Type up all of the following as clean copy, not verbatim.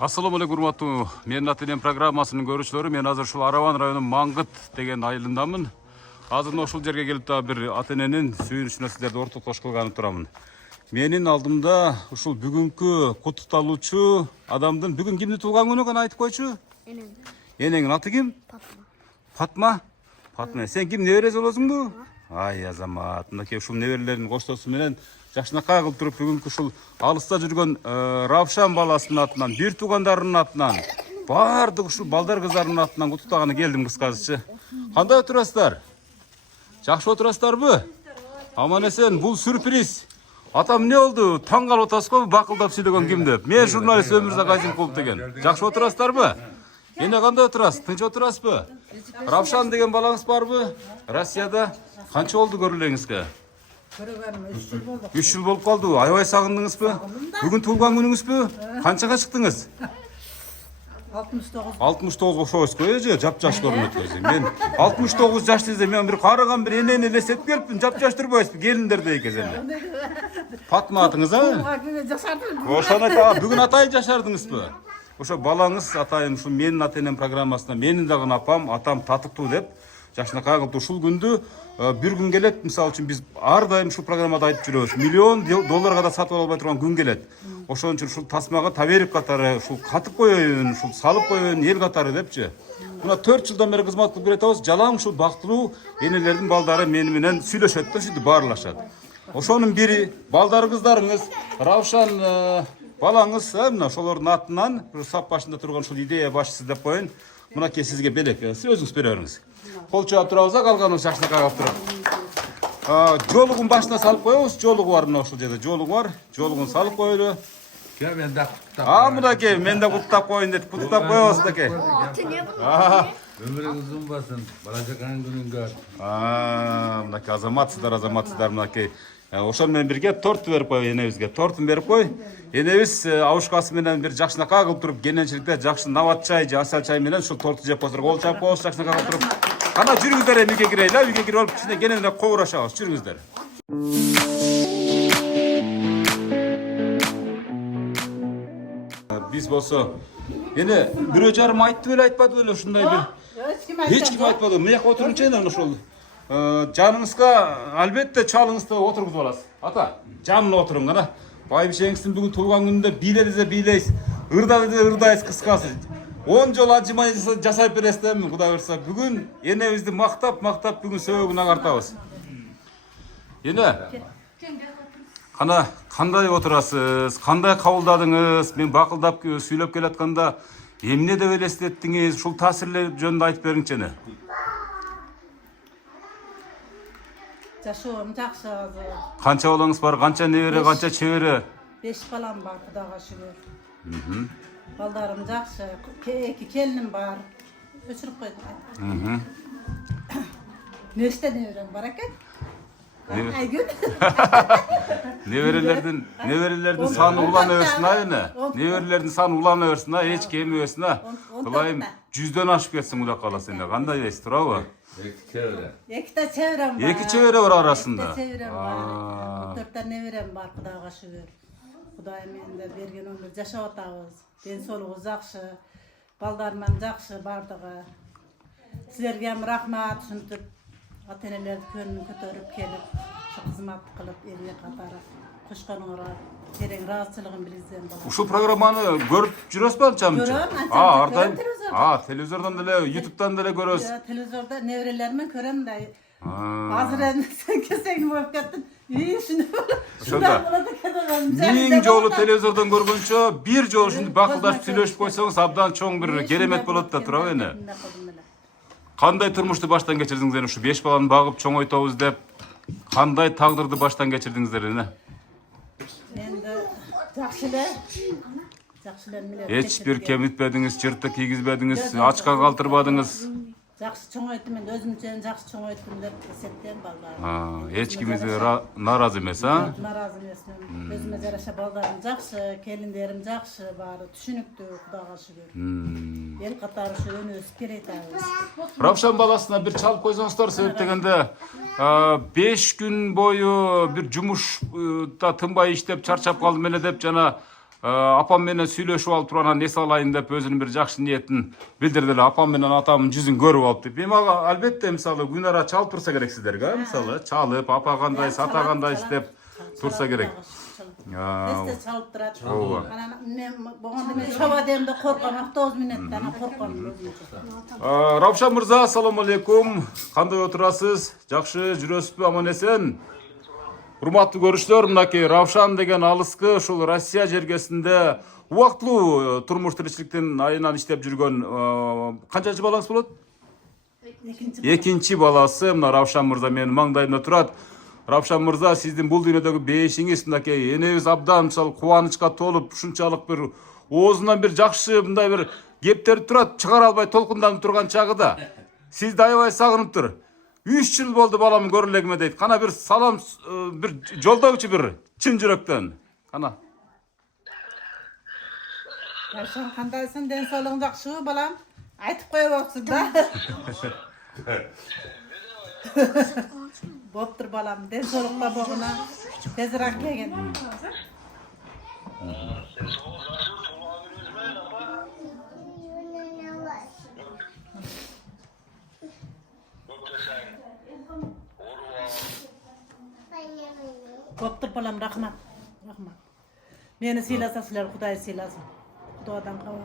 Assalamu alaikum урматтуу менин ата-энем программасынын көрүүчүлөрү. Мен азыр ушул Араван районунун Маңгыт деген айылындамын. Азыр ушул жерге келип дагы бир ата-эненин сүйүнүчүнө сиздерди ортоктош кылганып турамын. Менин алдымда ушул бүгүнкү куттукталуучу адамдын бүгүн кимдин туулган күнү экенин айтып койчу? Энеңдин аты ким? Фатма. Фатма, сен ким, неберesi болосуңбу? Ай азамат, мынакей ушул неберелердин коштоосу менен жакшынакай кылып туруп бүгүнкү ушул алыста жүргөн Равшан баласынын атынан, бир туугандарынын атынан, баардык ушул балдар кыздарынын атынан куттуктаганы келдим кыскачы. Кандай отурасыздар? Жакшы отурасыздарбы? Аман эсен, бул сюрприз. Атам эмне болду? Таң калып атасызбы, бакылдап сүйлөгөн ким деп? Мен журналист Өмүрзак Азимкулов деген. Жакшы отурасыздарбы? Эне кандай отурасыз? Тынч отурасызбы? Равшан деген балаңыз барбы? Россияда канча болду көрүлүңүзгө? 3 жыл болуп калды. Аябай сагындыңызбы? Бүгүн туулган күнүңүзбү? Канчага чыктыңыз? 69. 69 окшойсузбу? Жап-жаш көрүнөт өзү. Мен 69 жаш десе, мен бир караган бир энени элестетип келипмин. Жап-жаш турбайсызбы? Келиндер дейт экен. Фатма атыңыз, Ошону айта, бүгүн атайын жашардыңызбы? Ошо балаңыз атайын ушул менин ата-энем программасына менин дагы апам, атам татыктуу деп жакшынакай кылып ушул күндү бир күн келет. Мисалы үчүн биз ар дайым ушул программада айтып жүрөбүз. Миллион долларга да сатып албай турган күн келет. Ошон үчүн ушул тасмага таберик катары ушул катып коеюн, ушул салып коеюн эл катары депчи. Мына 4 жылдан бери кызмат кылып келатабыз. Жалаң ушул бактылуу энелердин балдары мени менен сүйлөшөт да, сүйтүп баарлашат. Ошонун бири балдар кыздарыңыз Равшан балаңыз, мына ошолордун атынан сап башында турган ушул идея башчысы деп коеюн. Мынакей сизге белек, өзүңүз бере бериңиз. Кол чаап турабыз, калганыбыз жакшынакай кылып туруп. Жолугун башына салып коебуз. Жолугу бар мына ушул жерде, жолугу бар. Жолугун салып коелу. Мен да куттап. Мынакей, мен да куттап коеюн деп куттап коебуз мынакей. Өмүрүңүз узун болсун. Балажакан күнүңгө. Мынакей азаматсыздар мынакей. Ошон менен бирге торту берип кой энебизге. Тортун берип кой. Энебиз абушкасы менен бир жакшынакай кылып туруп, кененчиликте жакшы нават чай же асал чай менен ушул торту жеп койсуңар. Кол чаап коебуз жакшынакай кылып туруп. Кана жүрүңүздөр, эми үйгө кирели, үйгө кирип алып кичине кененирээк кобурашабыз. Жүрүңүздөр. Биз болсо эне бирөө жарым айтты беле, айтпады беле ушундай бир. Эч ким айтпады. Мыяка отурунчу эне ошол. Жаныңызга албетте чалыңызды отургузуп аласыз. Ата, жанына отуруң гана. Байбишеңиздин бүгүн туулган күнүндө бийле десе бийлейсиз, ырда десе ырдайсыз кыскасы. 10 жол ажымай жасап бересиз да, Кудай буйрса. Бүгүн энебизди мактап бүгүн сөөгүн агартабыз. Эне, кана кандай отурасыз? Кандай кабылдадыңыз? Мен бакылдап сүйлөп келатканда эмне деп элестеттиңиз? Ушул таасирлер жөнүндө айтып бериңчи эне. Жашоом жакшы азыр. Канча балаңыз бар? Канча небере, канча чебере? 5 балам бар, Кудайга шүгүр. Балдарым жакшы, 2 келиним бар. Өчүрүп койдум. Нечте неберем бар экен? Айгүл. Неберелердин саны улана берсин эне. Неберелердин саны улана берсин, эч кемебесин. Кылайым 100дөн ашып кетсин Кудай кааласа эне. Кандай дейсиз, туурабы? 2 чеберем бар. 2 чебере бар арасында. 2 чеберем бар. 4 неберем бар, Кудайга шүгүр. Кудай менде берген өмүр жашап атабыз. Ден соолугубуз жакшы. Балдарым жакшы бардыгы. Силерге рахмат, ушинтип ата-энелерди көңүн көтөрүп келип, шу кызмат кылып элге катары кошконуңарга терең ыраазычылыгын билдирем балам. Ушул программаны көрүп жүрөсүзбү анчамчы? Көрөм, ар дайым. Телевизордон деле, YouTube'дан деле көрөсүз. Телевизорда неберелериммен көрөм да. Азыр эми сен келсең болуп кеттин. Ошондо 1000 жолу телевизордон көргөнчө бир жолу ушинтип бакылдашып сүйлөшүп койсоңуз абдан чоң бир керемет болот да, туурабы эне? Кандай турмушту баштан кечирдиңиздер? Ушу 5 баланы багып чоңойтобуз деп кандай тагдырды баштан кечирдиңиздер эне? Энди жакшы эле. Жакшы эле Эч бир кемитпедиңиз, жыртык кийгизбедиңиз, ачка калтырбадыңыз. Жақсы чоңойтtum, мен өзүмчөн жақсы чоңойтtum деп эсептейм балдарым. Эч кимиз нааразы эмес, а? Нааразы эмесмин. Өзүмө жараша балдарым жакшы, келиндерим жакшы, баары түшүнүктүү, Кудайга шүгүр. Эл катары ушу өнүгүп келатабыз. Равшан баласына бир чалып койсоңуздар, себеп дегенде 5 күн бою бир жумушта тынбай иштеп чарчап калдым эле деп жана апам менен сүйлөшүп алып туруп анан эс алайын деп өзүнүн бир жакшы ниетин билдирди эле. Апам менен атамдын жүзүн көрүп алып деп. Эми ага албетте мисалы күнара чалып турса керек сиздерге, мисалы чалып, апа кандайсыз, ата кандайсыз деп турса керек. Эсте чалып турат. Анан мен болгондо мен чаба демде корком, автобус менет, анан корком өзүмчө. Равшан мырза, ассаламу алейкум. Кандай отурасыз? Жакшы жүрөсүзбү, аман эсен? Урматтуу көрүүчүлөр, мынакей Равшан деген алыскы ушул Россия жергесинде убактылуу турмуш тиричиликтин айынан иштеп жүргөн канчанчы балаңыз болот? Экинчи баласы мына Равшан мырза менин маңдайымда турат. Равшан мырза, сиздин бул дүйнөдөгү бешиңиз, мынакей энебиз абдан мисалы кубанычка толуп, ушунчалык бир оозунан бир жакшы мындай бир кептер турат, чыгара албай толкунданып турган чагыда. Сизди аябай сагынып 3 жыл болду балам көрө элегиме дейт. Кана бир салам бир жолдогучу бир чын жүрөктөн. Кана. Равшан кандайсың? Ден соолугуң жакшыбы балам? Айтып коебопсуз да. Боптур балам, ден соолукта болгуна тезирээк келген. Боптур балам, рахмат. Рахмат. Мени сыйласасыздар, Кудай сыйласын. Кудайдан кабыл.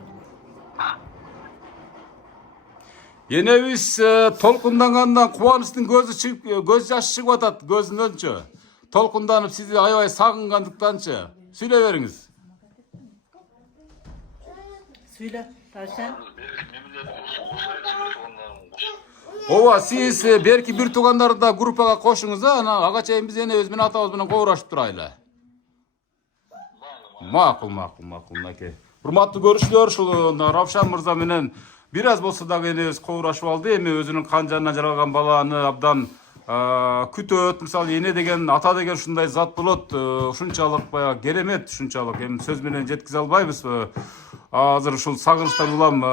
Энебиз толкундангандан кубанычтын көз жашы чыгып атат көзүнөнчү. Толкунданып сизди аябай сагынгандыктанчы. Сүйлөй бериңиз. Сүйлө, Равшан. Ооба, сиз берки бир туугандарды да группага кошуңуз, анан ага чейин биз энебиз менен атабыз менен коурашып турайлы. Макул, мынакей. Урматтуу көрүүчүлөр, ушул Равшан мырза менен бир аз болсо дагы энебиз коурашып алды. Эми өзүнүн кан жанынан жаралган баланы абдан күтөт. Мисалы эне деген, ата деген ушундай зат болот. Ушунчалык баягы керемет, ушунчалык эми сөз менен жеткизе албайбыз. Азыр ушул сагынычтан улам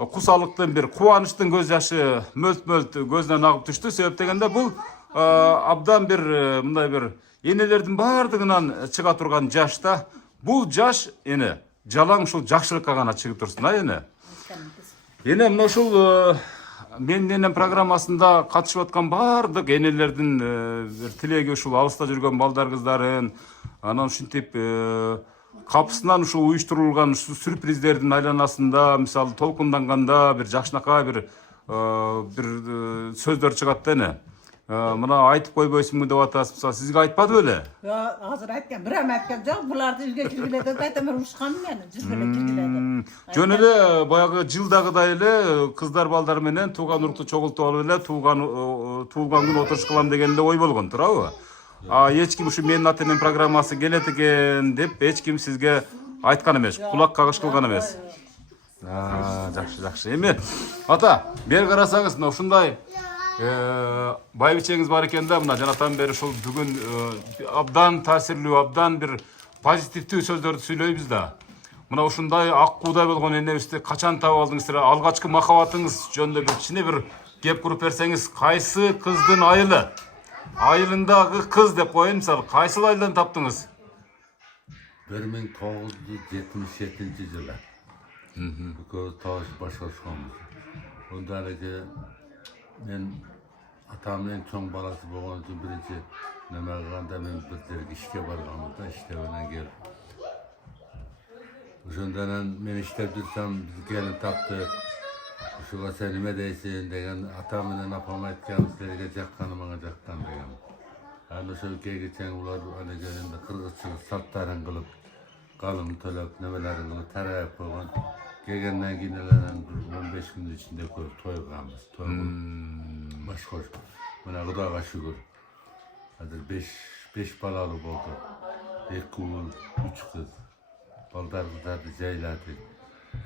кусалыктын бир кубанычтын көз жашы мөлт-мөлт көзүнөн агып түштү. Себеп дегенде бул абдан бир мындай бир энелердин баардыгынан чыга турган жаш да. Бул жаш эне жалаң ушул жакшылыкка гана чыгып турсун, эне. Эне мына ушул менин энем программасында катышып аткан баардык энелердин бир тилеги ушул алыста жүргөн балдар кыздарын анан ушинтип капысынан ушул уюштурулган сюрприздердин айланасында мисалы толкунданганда бир жакшынакай бир сөздөр чыгат да эне. Мына айтып койбойсуңбу деп атасыз. Мисалы сизге айтпады беле? Азыр айткан, бирам айткан жок. Буларды үйгө киргиледи деп айтам, мен ушкам мен. Жүргөлө киргиледи. Жөн эле баягы жылдагыдай эле кыздар балдар менен тууган урукту чогултуп алып эле туулган күн отуруш кылам деген эле ой болгон, туурабы? Эч ким ушу менин ата энем программасы келет экен деп эч ким сизге айткан эмес, кулак кагыш кылган эмес. Жакшы. Эми ата, бери карасаңыз, мына ушундай байбичеңиз бар экен да, мына жанатан бери ушул бүгүн абдан таасирлүү, абдан бир позитивдүү сөздөрдү сүйлөйбүз да. Мына ушундай ак куудай болгон энебизди качан таап алдыңыздар? Алгачкы махабатыңыз жөнүндө бир кичине бир кеп куруп берсеңиз, кайсы кыздын айылы? Айылындагы кыз деп коеюн, мисалы, кайсыл айылдан таптыңыз? 1977 жылы. Because тауыш башкачканбыз. Онда эле мен атамдын чоң баласы болгон үчүн биринчи неме кылганда мен бир жерге ишке барганмын да, иштебенен келип. Ошондон мен иштеп жүрсөм биз келин тапты. Ушуга сен неме дейсиң деген ата менен апам айткан, силерге жакканы мага жаккан деген. Аны ошол кегичең улар аны келинде кыргызча салттарын кылып, калым төлөп, немелерин кылып тарап койгон. Келгенден кийин эле 15 күн ичинде көрүп той кылганбыз. Той кылып башкош. Мына Кудайга шүгүр. Азыр 5 балалуу болду. 2 уул, 3 кыз. Балдарды жайлады.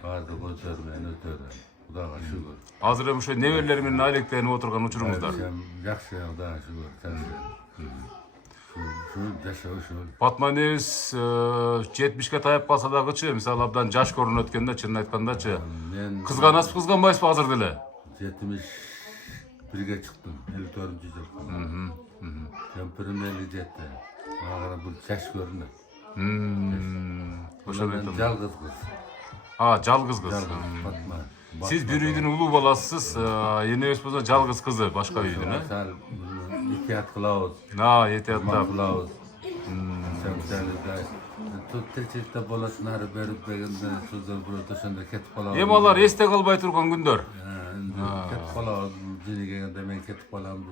Барды көздөрү менен өтөрдү. Xudoga şükür. Азыр эми ошо неберелер менен айлектенип отурган учуруңуздар. Yaxşı, Xudoga şükür. Şu yaşa şu. Fatma энебиз 70ке таяп калса дагычы, мисалы абдан жаш көрүнүп өткөндө, чынын айткандачы. Ben Кызганасызбы, кызганбайсызбы азыр деле? 71'e çıktım. 54. yıl. Kemperim 57'de. Bana bu yaş görünür. Ошо Ben айтам. жалгыз kız. Жалгыз кыз. Жалгыз Fatma. Сиз бир үйдүн улуу баласысыз, энебиз болсо жалгыз кызы башка үйдүн, э? Sal ihtiyat kılavuz. Этияттап. Kılavuz. Sen de tut teçhide bolasınları berip beginde sözler burada dışında ketip kılavuz. Эми алар эсте калбай турган күндөр. Ketip kılavuz. Cini gelende ben ketip kılavuz.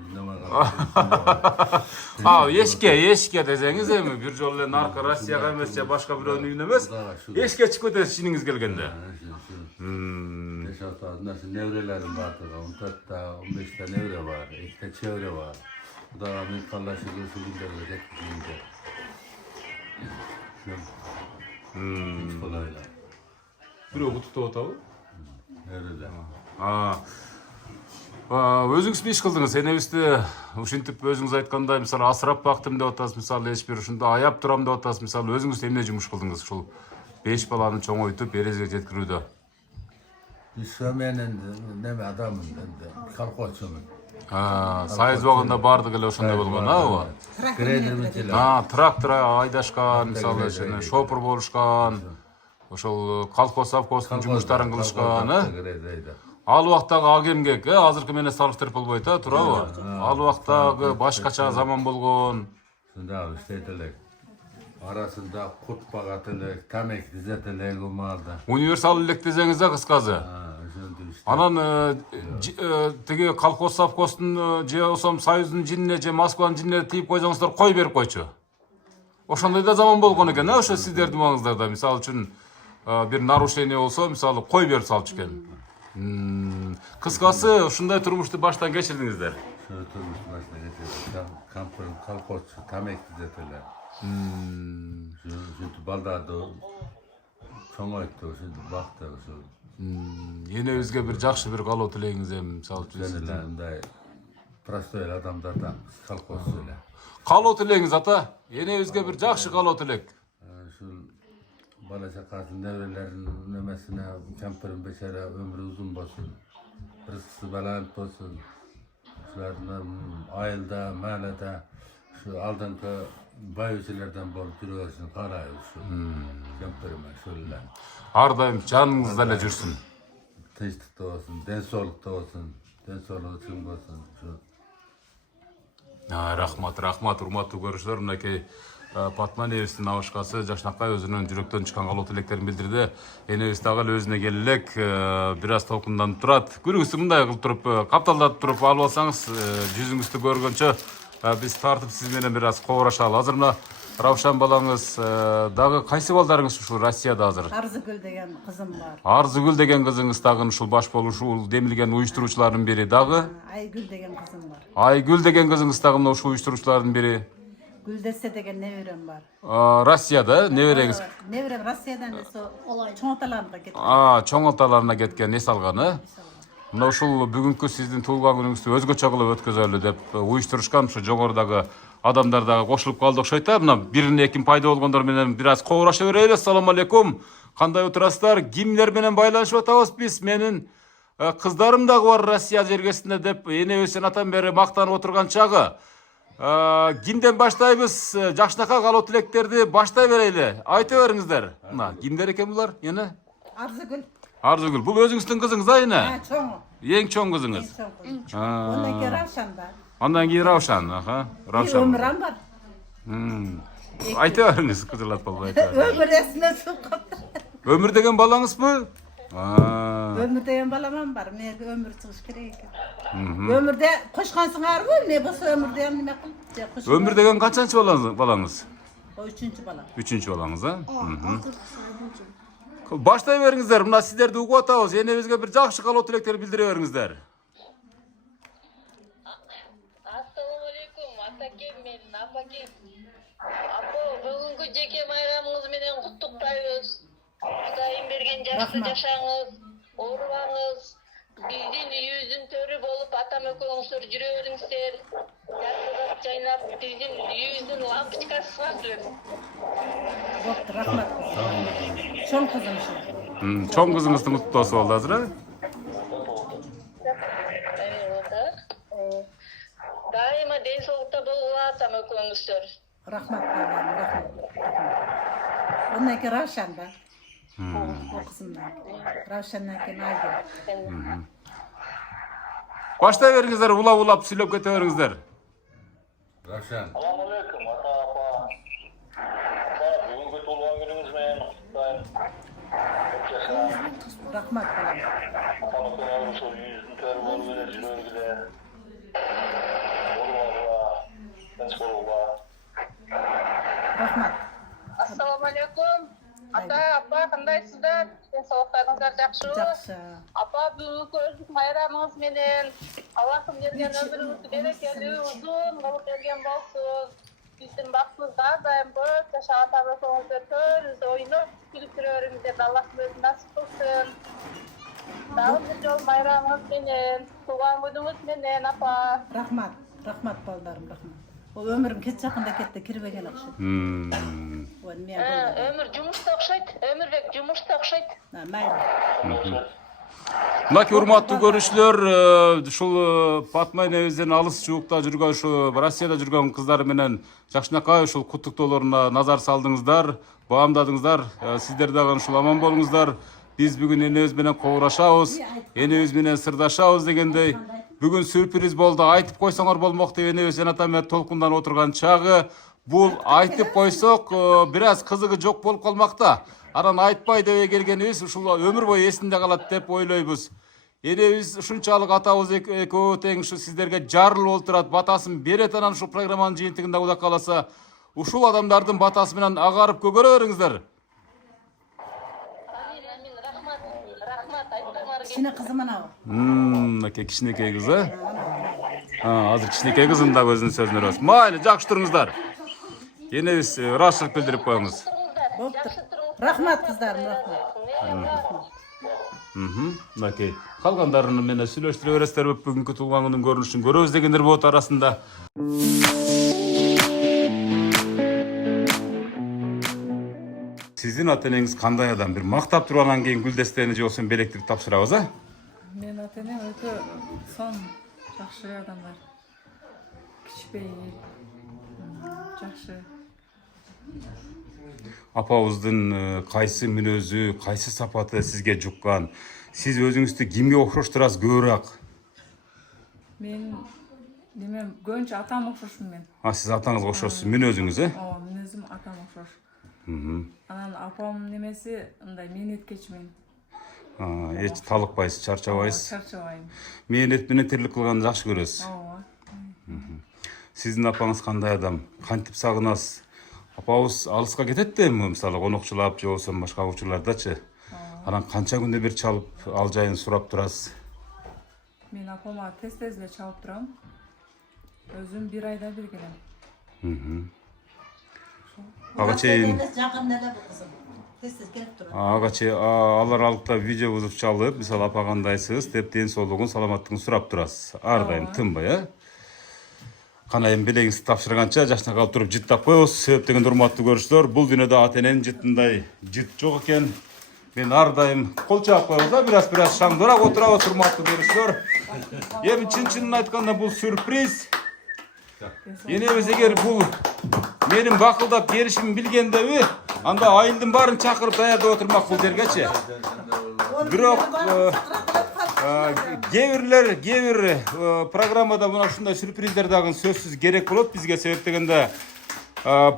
Эшке десеңиз эми бир жолу эле наркы Россияга эмес же башка бирөөнүн үйүнө эмес, эшке чыгып кетесиз ишиңиз келгенде. Nasıl nevrelerim vardır, 14'te, 15'te nevre var, 2'te çevre var. Bu da Amerikalılar şükürsü günlerle reklamında. Hiç kolayla. Бирөө кутуктап атабы? Nevrede. Өзүңүз иш кылдыңыз, энебизди ушинтип өзүңүз айткандай, мисалы асырап бактым деп атасыз, мисалы эч бир ушунда аяп турам деп атасыз, мисалы өзүңүз эмне жумуш кылдыңыз ушул 5 баланы чоңойтуп, эрежеге жеткирүүдө? İşlemeyenin neme adamın dedi, kalkoçumun. Сайыз убагында баардык эле ошондой болгон, ооба? Greydermişçiler. Трактор айдашкан, мисалы шопур болушкан, ошол колхоз совхоздун жумуштарын кылышкан, Ал убактагы ак эмгек, азыркы менен салыштырып болбойт, туурабы? Ал убактагы башкача заман болгон. Şunda işleydiler. Arasında kurt bağatılır, tamek düzeltilir o malda. Универсал элек десеңиз да кыскасы. Анан тиги колхоз совхоздун же болсом Союздун жинине же Москванын жинине тийип койсоңуздар кой берип койчу. Ошондой да заман болгон экен, ошо сиздердин убагыңыздарда. Мисалы үчүн бир нарушение болсо, мисалы кой берип салчу экен. Кыскасы ушундай турмушту баштан кечирдиңиздер. Şöyle turmuş başına getirdim. Kampırın kalkoç, tamek düzeltilir. Şimdi baldardı, çoğayttı, şimdi baktı. Энебизге бир жакшы бир калоо тилегиңиз эми, мисалы үчүн. Senelerinde prostoy adamlardan kalkoç söyle. Калоо тилегиңиз ата, энебизге бир жакшы калоо тилек. Şu bala şakasın devrelerin nemesine kampırın beşere ömrü uzun olsun. Rızkısı balant olsun. Şulardan ayılda, malada, şu aldınkı bayıcılardan bolup duruyorsun, karayıyorsun. Kampırıma şöyle. Ар дайым жаныңызда эле жүрсүн. Tinçlikte olsun, densolukta olsun, densoluğu için olsun. Рахмат, урматтуу көрүүчүлөр, мынакей Патма энебиздин абышкасы жакшынакай өзүнүн жүрөктөн чыккан калоо тилектерин билдирди. Энебиз дагы эле өзүнө келе элек, бир аз толкунданып турат. Күнүңүздү мындай кылып туруп, капталдатып туруп алып алсаңыз, жүзүңүздү көргөнчө биз тартып сиз менен бир аз кобурашалы. Азыр мына Равшан балаңыз дагы кайсы балдарыңыз ушул Россияда азыр? Арзыгүл деген кызым бар. Арзыгүл деген кызыңыз дагы ушул баш болушул демилген уюштуруучулардын бири дагы. Айгүл деген кызым бар. Айгүл деген кызыңыз дагы мына ушул уюштуруучулардын бири. Гүлдесе деген неберем бар. Россияда небереңиз? Неберем Россиядан эсо чоң аталарына кеткен. Чоң аталарына кеткен, эс алганы. Мына ушул бүгүнкү сиздин туулган күнүңүздү өзгөчө кылып өткөзөлү деп уюштурушкан ушу жогорудагы адамдар дагы кошулуп калды окшойт да. Мына бирин экин пайда болгондор менен бир аз кобураша берели. Ассаламу алейкум. Кандай отурасыздар? Кимдер менен байланышып атабыз биз? Менин кыздарым дагы бар Россия жергесинде деп энебизден атан бери мактанып отурган чагы. Кимден баштайбыз? Жакшынакай калоо тилектерди баштай берели. Айта бериңиздер. Мына кимдер экен булар? Эне? Арзыгүл. Арзыгүл. Бул өзүңүздүн кызыңыз а эне? Чоң. Эң чоң кызыңыз. Ондан кийин Равшан бар. Андан кийин Равшан, Равшан. Өмүран бар. Айта бериңиз, кызырлатып албай айта. Өмүр эсине түсүп калды. Өмүр деген балаңызбы? Өмүр деген баламан бар. Мен өмүр чыгыш керек экен. Өмүрдө кошкансыңарбы? Не болсо өмүрдө эми неме кылып? Өмүр деген канчанчы балаңыз? Үчүнчү бала. Үчүнчү балаңыз, Баштай бериңиздер. Мына сиздерди угуп атабыз. Энебизге бир жакшы калоо тилектер билдире бериңиздер. Assalomu alaykum, atakем менен апакем. Апа, бүгүнкү жеке байрамыңыз менен куттуктайбыз. Кудайым берген жакшы жашаңыз, оорубаңыз, биздин үйүбүздүн төрү болуп атам экөөңүздөр жүрө бериңиздер. Жартылап жайнап биздин үйүбүздүн лампочкасы сыгасыздар. Бопты, рахмат. Чоң кызым şu. Чоң кызыңыздын куттоосу болду азыр, Дайыма ден соолукта болуп атам экөөңүздөр. Rahmat ballarım, rahmat. Ondan ki Ravşan da. O kızımdan. Ravşan'dan ki Naygül. Баштай бериңиздер, улап сүйлөп кете бериңиздер. Ravşan. Assalamualaikum ata apa. Бүгүнкү туулган күнүңүз менен куттуктайм. Rahmat balam. Атамыкына ушул үйүңүздүн төрү болуп эле жүрөгүлө. Rahmat. Assalamu alaikum. Ata, apa, kandайсыздар? Ден соолуктарыңыздар жакшыбы? Жақсы. Апа, бүгүнкү өзүк майрамыңыз менен Аллахым берген өмүрүңүз берекелүү, узун болуп берген болсун. Биздин бактыбыз да дайым көп жашап атам экөөңүздөр төрүбүздө ойноп күлүп жүрө бериңиздер. Аллахым өзү насип кылсын. Дагы бир жолу майрамыңыз менен, туулган күнүңүз менен апа. Rahmat. Rahmat ballarım, rahmat. O ömrüm keç yakında kette kirvegen okşaydı. O ne yapalım? Өмүр жумушта окшойт. Өмүрбек жумушта окшойт. Mayli. Мынакей урматтуу көрүүчүлөр, ушул Патма энебиздин алыс жуукта жүргөн, ушу Россияда жүргөн кыздар менен жакшынакай ушул куттуктоолоруна назар салдыңыздар, баамдадыңыздар. Сиздер дагы ушул аман болуңуздар. Биз бүгүн энебиз менен кобурашабыз, энебиз менен сырдашабыз дегендей. Бүгүн сюрприз болду. Айтып койсоңор болмок деп энебиз Жанат Ахмет толкундан отурган чагы. Бул айтып койсок, бир аз кызыгы жок болуп калмакта. Анан айтпай деп келгенибиз ушул өмүр бою эсинде калат деп ойлойбуз. Энебиз ушунчалык атабыз экөө тең ушу сиздерге жарыл болуп турат, батасын берет, анан ушул программанын жыйынтыгында Кудай кааласа ушул адамдардын батасы менен агарып көгөрө бериңиздер. Амин, рахмат, айтпаңар. Kişine kızım ana o. Мынакей кичинекей кыз, азыр кичинекей кызым да өзүнүн сөзүн өрөбүз. Майли, жакшы туруңуздар. Энебиз ыраазычылык билдирип коюңуз. Boptu. Rahmat kızlarım, rahmat. Мынакей калгандарын менен сүйлөштүрө бересиздер, бүгүнкү туулган күнүн көрүнүшүн көрөбүз дегендер болот арасында. Сиздин ата-энеңиз кандай адам? Бир мактап тургандан кийин гүлдестени же болбосо белектирип тапшырабыз, а? Мен ата-энем өтө сон жакшы адамдар. Кичпейил, жакшы. Апабыздын кайсы мүнөзү, кайсы сапаты сизге жуккан? Сиз өзүңүздү кимге окшоштурасыз көбүрөөк? Мен немем көбүнчө атам окшошмун мен. Сиз атаңызга окшошсуз, мүнөзүңүз, Ооба, мүнөзүм атам окшош. Анан апам немеси мындай мээнеткечмин. Эч талыкпайсыз, чарчабайсыз. Чарчабайм. Мээнет менен тирилик кылганды жакшы көрөсүз. Ооба. Сиздин апаңыз кандай адам? Кантип сагынасыз? Апабыз алыска кетет да эми, мисалы конокчулап же болбосо башка учурлардачы. Анан канча күндө бир чалып, ал жайын сурап турасыз? Мен апама тез-тез эле чалып турам. Өзүм бир айда бир келем. Ага чейин Жақын неле bu kızım. Tez gelip durur. ага чейин алар алыкта видео бузуп чалып, мисалы апа кандайсыз деп ден соолугун, саламаттыгын сурап турасыз. Ар дайым тынбай, а? Кана эми белегиңизди тапшырганча жакшына калып туруп жыттап коебуз. Себеп деген урматтуу көрүүчүлөр, бул дүйнөдө ата-эненин жытындай жыт жок экен. Мен ар дайым кол чаап коебуз да, бир аз шаңдырап отурабыз, урматтуу көрүүчүлөр. Эми чын-чынын айтканда бул сюрприз. Энебиз эгер бул менин бакылдап беришимди билгендеби, анда айылдын баарын чакырып даярдап отурмак бул жергечи. Бирок кээ бир программада мына ушундай сюрприздер дагы сөзсүз керек болот бизге. Себеп дегенде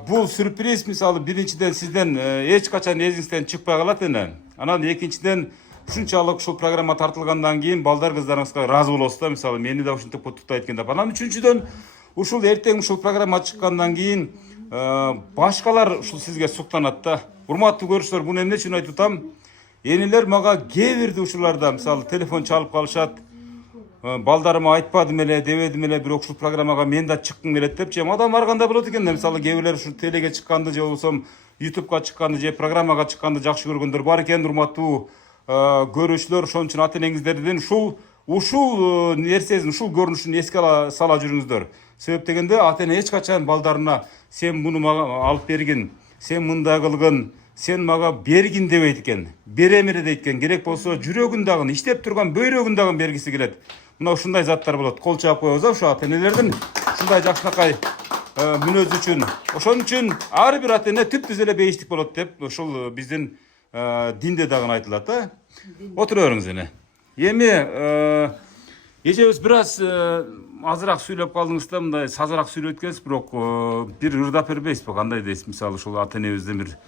бул сюрприз мисалы биринчиден сизден эч качан эзиңизден чыкпай калат эне. Анан экинчиден ушунчалык ушул программа тартылгандан кийин балдар кыздарыңызга ыраазы болосуз да, мисалы мени да ушинтип куттуктайт экен деп. Анан үчүнчүдөн ушул эртең ушул программа чыккандан кийин башкалар ушул сизге суктанат да. Урматтуу көрүүчүлөр, буну эмне үчүн айтып атам? Энелер мага кээ бирди ушуларда мисалы телефон чалып калышат. Балдарыма айтпадым эле, дебедим эле, бирок ушул программага мен да чыккым келет деп, же адам барганда болот экен да. Мисалы кээ бирлер ушул телеге чыкканды же болбосо YouTube'га чыкканды же программага чыкканды жакшы көргөндөр бар экен. Урматтуу көрүүчүлөр, ошон үчүн ата энеңиздерден ушул нерсесин, ушул көрүнүшүн эске сала жүрүңүздөр. Себеп дегенде ата эне эч качан балдарына сен муну мага алып бергин, сен мындай кылгын, сен мага бергин дебейт экен. Берем эле дейт экен. Керек болсо жүрөгүн дагы, иштеп турган бөйрөгүн дагы бергиси келет. Мына ушундай заттар болот. Кол чаап коебуз ошо ата энелердин ушундай жакшынакай мүнөзү үчүн. Ошон үчүн ар бир ата эне түп түз эле бейиштик болот деп ушул биздин динде дагы айтылат да. Отура бериңиз эне. Эми эжебиз бир аз азыраак сүйлөп калдыңыз да, мындай сазыраак сүйлөйт экенсиз, бирок бир ырдап бербейсизби? Кандай дейсиз? Мисалы ушул ата энебиздин бир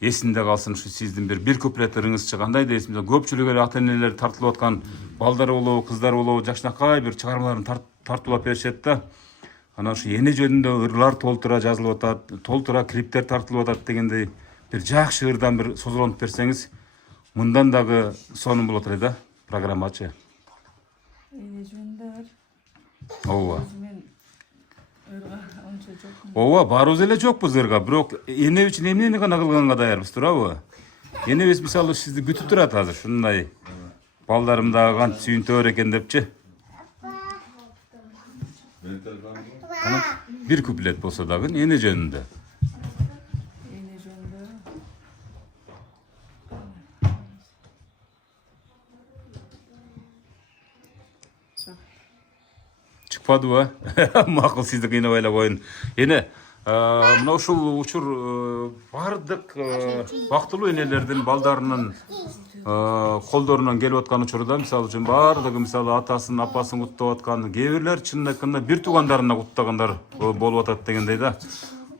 эсинде калсын, ушу сиздин бир куплет ырыңызчы кандай дейсиз? Көпчүлүк эле ата энелер тартылып аткан балдар болобу, кыздар болобу, жакшынакай бир чыгармаларын тартуулап беришет да. Анан ушу эне жөнүндө ырлар толтура жазылып атат, толтура клиптер тартылып атат дегендей бир жакшы ырдан бир созулонуп берсеңиз, мындан дагы сонун болот эле да программачы. Эне жөндөр. Ооба. Мен ырга ончо жокмун. Ооба, баарыбыз эле жокпуз ырга, бирок эне үчүн эмнени гана кылганга даярбыз, туурабы? Энебиз мисалы сизди күтүп турат азыр, ушундай балдарым дагы кантип сүйүнтөөр экен депчи. Бир куплет болсо дагы эне жөнүндө. Эне жөндөр. Чыкпадыбы? Макул, сизди кыйнабай эле коеюн. Эне, мына ушул учур бардык бактылуу энелердин балдарынын колдорунан келип аткан учурда, мисалы үчүн бардыгы мисалы атасын, апасын куттап аткан, кээ бирлер чынын айтканда бир туугандарына куттагандар болуп атат дегендей да.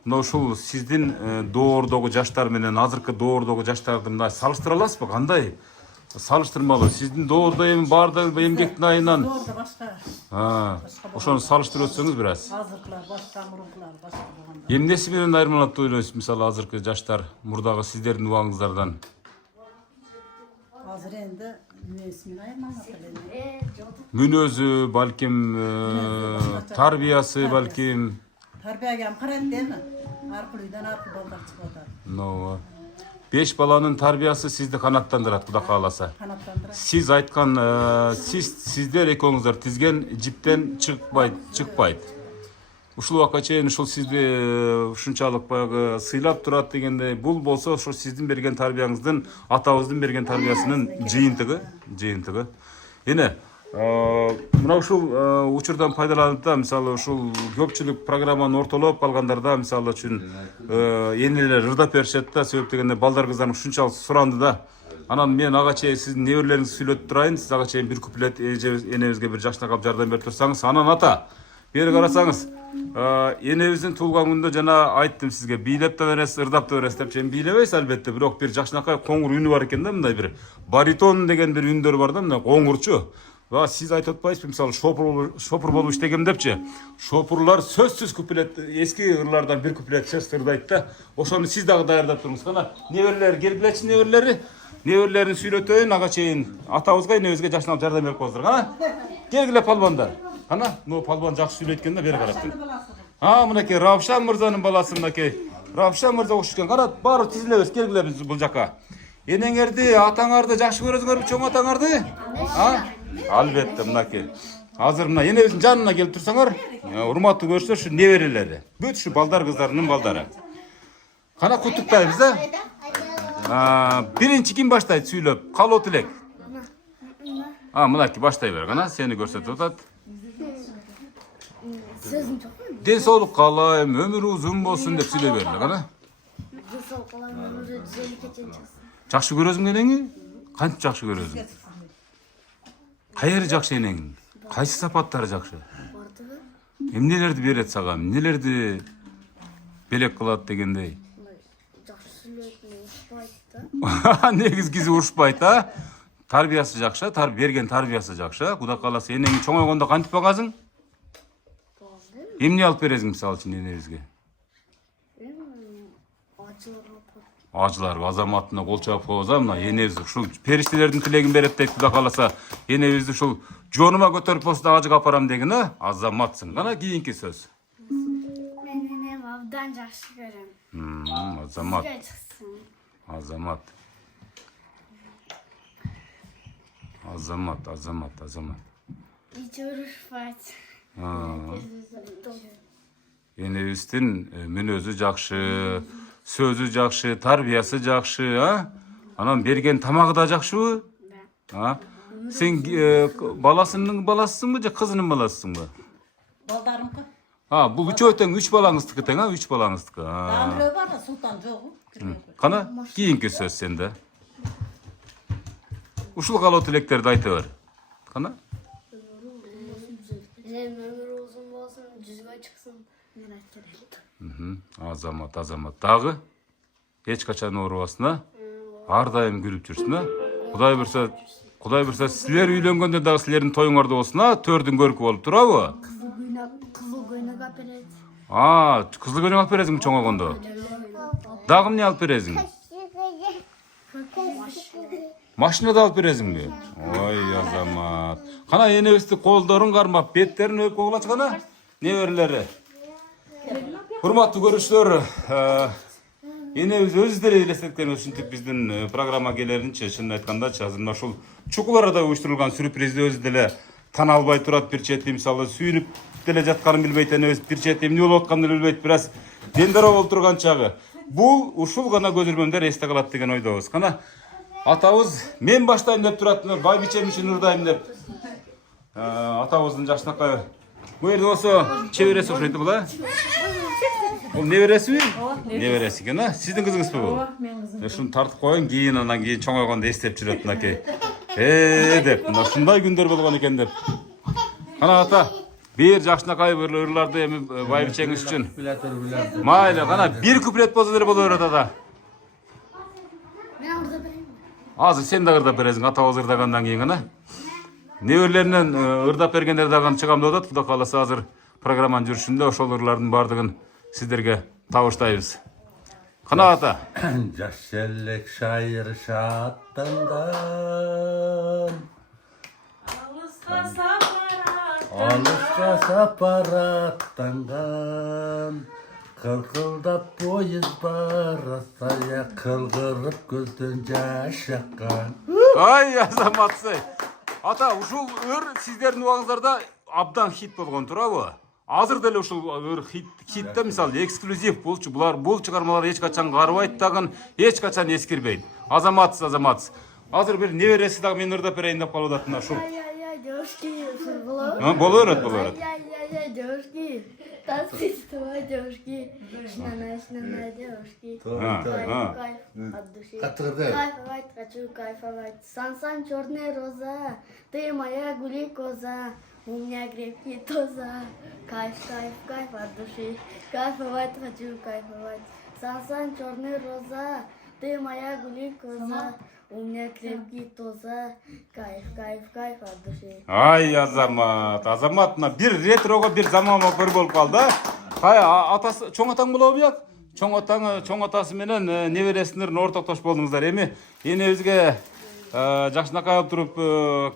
Мына ушул сиздин доордогу жаштар менен азыркы доордогу жаштарды мындай салыштыра аласызбы? Кандай салыштырмалуу? Сиздин доордо эми бардыгы эмгектин айынан Доордо башка. ошону салыштырып өтсөңүз бир аз. Азыркылар башка, мурункулар башка болгондо. Эмнеси менен айырмаланат деп ойлойсуз? Мисалы азыркы жаштар мурдагы сиздердин убагыңыздардан. Азыр энди несин айырмалап эле. Мүнөзү, балким, тарбиясы, балким. Тарбияга ham карайт дейми? Аркы үйдөн аркы балдар чыгып атат. Ооба. 5 баланын тарбиясы сизди канаттандырат, Кудай кааласа. Канаттандырат. Сиз айткан, сиздер экөөңүздөр тизген жиптен чыкпайт. Ушул убакка чейин ушул сизди ушунчалык баягы сыйлап турат дегендей, бул болсо ошо сиздин берген тарбияңыздын, атабыздын берген тарбиясынын жыйынтыгы. Эне, мына ушул учурдан пайдаланып да, мисалы ушул көпчүлүк программаны ортолоп калгандарда, мисалы үчүн энелер ырдап беришет да, себеп дегенде балдар кыздарын ушунчалык суранды да. Анан мен ага чейин сиздин неберелериңизди сүйлөтүп турайын, сиз ага чейин бир куплет энебизге бир жакшынакап жардам берип турсаңыз, анан ата бери карасаңыз, энебиздин туулган күндө жана айттым сизге, бийлеп да бересиз, ырдап да бересиз деп, сен бийлебейсиз албетте, бирок бир жакшынакай коңур үнү бар экен да, мындай бир баритон деген бир үндөр бар да, мындай коңурчу. Сиз айтып атпайсызбы, мисалы шопур болуп иштегем депчи. Шопурлар сөзсүз куплет, эски ырлардан бир куплет сөз ырдайт да. Ошону сиз дагы даярдап туруңуз. Кана неберелер келгилечи, неберелерин сүйлөтөйүн, ага чейин атабызга, энебизге жакшынакай жардам берип коюңуздар. Кана келгиле палбандар. Кана, ну палбан жакшы сүйлөйт экен да, бери карап тур. Мынакей Равшан мырзанын баласы, мынакей Равшан мырза окушкен. Кана баары тизилебиз, келгиле биз бул жака. Энеңерди, атаңарды жакшы көрөсүңөрбү, чоң атаңарды? Албетте, мынакей. Азыр мына энебиздин жанына келип турсаңар, урматтуу көрүшүлөр, ушу неберелери. Бүт ушу балдар кыздарынын балдары. Кана куттуктайбыз да. Биринчи ким баштайт сүйлөп? Калоо тилек. Мынакей баштай бер. Кана сени көрсөтүп атат. Ден соолук каалайм, өмүрү узун болсун деп сүйлөй берле, кана. Ден соолук каалайм, өмүрү düzellikке чейин чыксын. Жакшы көрөсүң энеңи? Кантип жакшы көрөсүң? Кайери жакшы энең? Кайсы сапаттары жакшы? Бардыгы Эмнелерди берет сага? Эмнелерди белек кылат дегендей? жакшы сүйлөйт, урушпайт да. Негизгиси урушпайт, а? Тарбиясы жакшы, берген тарбиясы жакшы. Кудай кааласа энеңи чоңойгондо кантип багасың? Эмне алып бересиң мисалы үчүн энебизге? Ажылар, азаматына кол чаап коебуз, мына энебиз ушул периштелердин тилегин берет дейт, Кудай кааласа энебизди ушул жонума көтөрүп болсо да ажыга апарам деген, азаматсың. Кана кийинки сөз. Мен энем абдан жакшы көрөм. Азамат. Чыксын. Азамат. Азамат. İçi uruşpayt. Enebistin мүнөзү жакшы, сөзү жакшы, тарбиясы жакшы, а? Анан берген тамагы да жакшыбы? А? Сен баласынын баласысыңбы же кызынын баласысыңбы? Балдарымкы. Бул үчөө тең 3 балаңыздыкы тең, 3 балаңыздыкы. Дагы бирөө бар да Султан жогу. Кана кийинки сөз сенде. Ушул калоо тилектерди айта бер. Кана? Ömür uzun olsun, düzgün çıksın. Merak etme. Азамат. Дагы эч качан оорубасын, а? Ар дайым күлүп жүрсүн, а? Кудай бурса силер үйлөнгөндө дагы силердин тоюңарда болсун, а? Төрдүн көркү болуп турабы? Kızıl göynük aperet. Кызыл көнөк алып бересиңби чоңойгондо? Дагы эмне алып бересиң? Машинада алып бересиңби? Ой, Азамат. Кана энебизди колдорун кармап, беттерин өп койгулачы кана. Неберелери. Урматтуу көрүүчүлөр, энебиз өзү деле элестеткен ушинтип биздин программа келеринчи, чынын айткандачы, азыр мына ушул чукул арада уюштурулган сюрпризди өзү деле тана албай турат, бир чети мисалы сүйүнүп деле жатканын билбейт, энебиз бир чети эмне болуп атканын билбейт, бир аз дендара болуп турган чагы. Бул ушул гана көзүрмөндөр эсте калат деген ойдобуз. Кана атабыз мен баштайм деп турат, байбичем үчүн ырдайм деп. Атабыздын жакшынакай бул жерде болсо чебереси окшойт бул, а? Бул небересиби? Небереси экен, а? Сиздин кызыңызбы бул? Менин кызым. Ушуну тартып коюң, кийин анан кийин чоңойгондо эстеп жүрөт мынакей. Деп, мына ушундай күндөр болгон экен деп. Кана ата, бир жакшынакай бир ырларды эми байбичеңиз үчүн. Майлы, кана бир куплет болсо деле боло берет ата. Ben orada vereyim mi? Азыр сен да ырдап бересиң, атабыз ырдагандан кийин гана. Неберлеринен ырдап бергендер дагы чыгамдап атат. Кудай кааласа азыр программанын жүрүшүндө ошол ырлардын баардыгын сиздерге табыштайбыз. Кана ата. Жаш элек шайыр шаттандан. Алыска сапар аттанған. Кылкылдап поезд барасая, кылгырып көздөн жаш аккан. Ай, Азаматсы. Ата, ушул ыр сиздердин убагыңыздарда абдан хит болгон турабы? Азыр деле ушул ыр хитте мисалы эксклюзив болчу. Бул чыгармалар эч качан карыбайт дагы, эч качан эскирбейт. Азаматсыз. Азыр бир небереси дагы мен ырдап берейин деп калып атат ушул. Девушки, было? Боло берет. Девушки, танцуют девушки, шнана девушки. Кайф от души. Кайфовать, хочу кайфовать. Сан черная роза, ты моя глюкоза, у меня крепкий тоза. Кайф от души. Кайфовать, хочу кайфовать. Сан черная роза, ты моя глюкоза. У меня крепкий тоза, кайф от души. Ай, Азамат, мына бир ретрого бир заманбап ыр болуп калды. Кай атасы чоң атаң болобу бияк? Чоң атасы менен небересинин ортоктош болдуңуздар. Эми энебизге жакшынакай алып туруп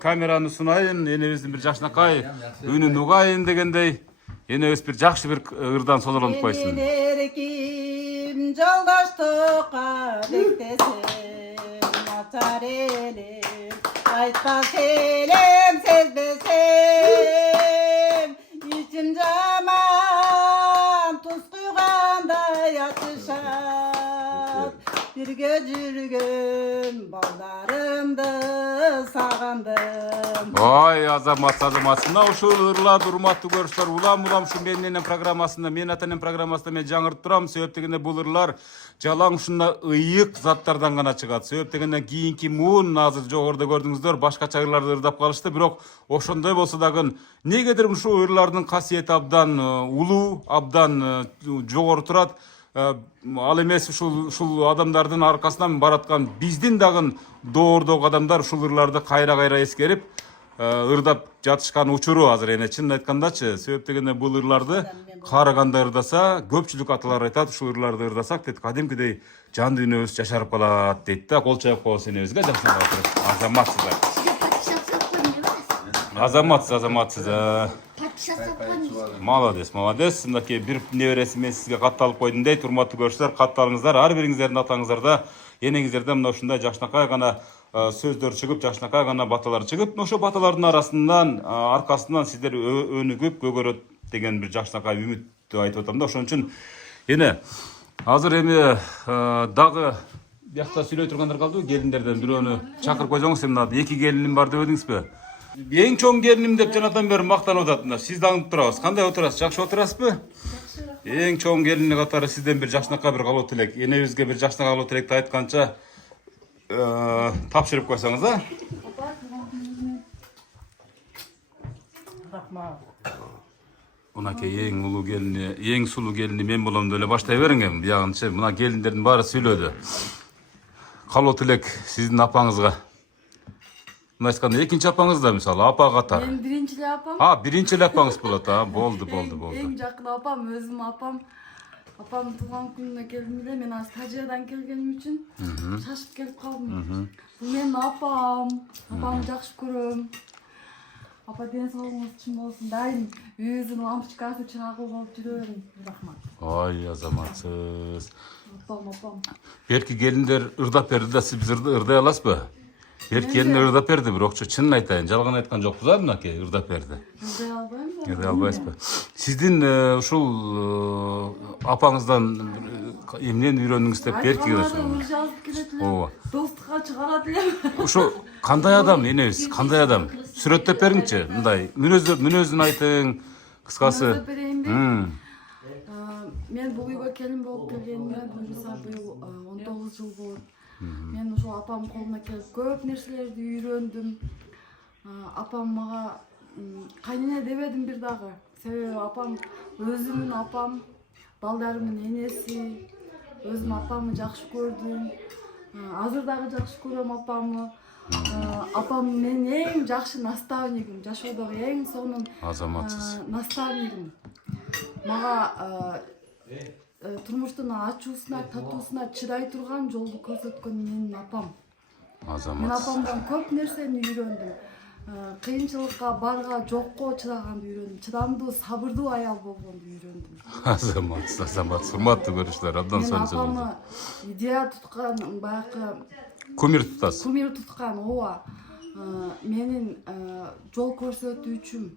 камераны сунайын, энебиздин бир жакшынакай үнүн угайын дегендей. Энебиз бир жакшы бир ырдан созолонуп койсун. Ерким жолдаштыкка бектесем açar elim, айтпас елем сезбесем, içim жаман туз куйгандай атышат, бирге жүргөн балдарымды сагындым. Ой, Азамат, мына ушул ырларды урматтуу көрүүчүлөр, улам ушу менин программасында, мен атанын программасында мен жаңыртып турам. Себеп дегенде бул ырлар жалаң ушундай ыйык заттардан гана чыгат. Себеп дегенде кийинки муун азыр жогоруда көрдүңүздөр, башкача ырларды ырдап калышты, бирок ошондой болсо дагы негедир ушул ырлардын касиети абдан улуу, абдан жогору турат. Ал эмес ушул адамдардын аркасынан бараткан биздин дагы доордогу адамдар ушул ырларды кайра эскерип ырдап жатышкан учуру азыр эне чынын айткандачы. Себеп дегенде бул ырларды карыганда ырдаса, көпчүлүк аталар айтат, ушул ырларды ырдасак дейт, кадимкидей жан дүйнөбүз жашарып калат дейт да. Кол чоюп коебуз энебизге жакшыраак отуруп. Азаматсыз. Молодец. Мынакей бир небереси мен сизге катталып койдум дейт. Урматтуу көрүүчүлөр, катталыңыздар. Ар бириңиздердин атаңыздарда, энеңиздерде мына ушундай жакшынакай гана сөздөр чыгып, жакшынакай гана баталар чыгып, ошо баталардын арасынан аркасынан сиздер өнүгүп көгөрөт деген бир жакшынакай үмүттү айтып атам да. Ошон үчүн эне азыр эми дагы биякта сүйлөй тургандар калдыбы? Келиндерден бирөөнү чакырып койсоңуз, мына 2 келиним бар деп эдиңизби? Эң чоң келиним деп жанатан бери мактанып атат. Мына сизди аңдып турабыз. Кандай отурасыз? Жакшы отурасызбы? Эң чоң келини катары сизден бир жакшынакай бир калуу тилек. Энебизге бир жакшынакай калуу тилекти айтканча тапшырып койсоңуз, а? Рахмат. Мынакей эң улуу келини, эң сулуу келини мен болом деп эле баштай бериң эми. Биягынча мына келиндердин баары сүйлөдү. Калуу тилек сиздин апаңызга. Мына айтканда экинчи апаңыз да мисалы апа катары. Мен биринчи эле апам. Биринчи эле апаңыз болот. Болду. Эң жакын апам, өзүм апам. Апам туулган күнүнө келдим эле, мен азыр Тажиядан келгеним үчүн шашып келип калдым. Бул менин апам. Апамды жакшы көрөм. Апа ден соолугуңуз чын болсун. Дайым үйүбүздүн лампочкасы чырагы болуп жүрө бериң. Рахмат. Ой, азаматсыз. Апам. Берки келиндер ырдап берди да, сиз ырдай аласызбы? Берки келиндер ырдап берди, бирокчу чынын айтайын, жалган айткан жокпуз мынакей, ырдап берди. Ырдай албайм да. Ырдай албайсызбы? Сиздин ушул апаңыздан эмнени үйрөндүңүз деп Беркиге Ыр жазып келет эле. Достукка чыгарат эле. Ушу кандай адам энебиз, кандай адам? Сүрөттөп бериңчи, мындай мүнөзүн айтың, кыскасы. Мүнөздөп берейинби? Мен бул үйгө келин болуп келгениме буюрса быйыл 19 жыл болот. Мен ошол апам колуна келип көп нерселерди үйрөндүм. Апам мага кайнене дебедим бир дагы. Себеби апам өзүмүн апам, балдарымдын энеси. Өзүм апамды жакшы көрдүм. Азыр дагы жакшы көрөм апамды. Апам менин эң жакшы наставнигим, жашоодогу эң сонун наставнигим. Мага турмуштун ачуусуна, татуусуна чыдай турган жолду көрсөткөн менин апам. Мен апамдан көп нерсени үйрөндүм. Кыйынчылыкка, барга, жокко чыдаганды үйрөндүм. Чыдамдуу, сабырдуу аял болгонду үйрөндүм. Азамат, урматтуу көрүүчүлөр, абдан сонун сөз. Мен апамы идея туткан, баягы кумир тутасыз. Кумир туткан, ооба. Менин жол көрсөтүүчүм.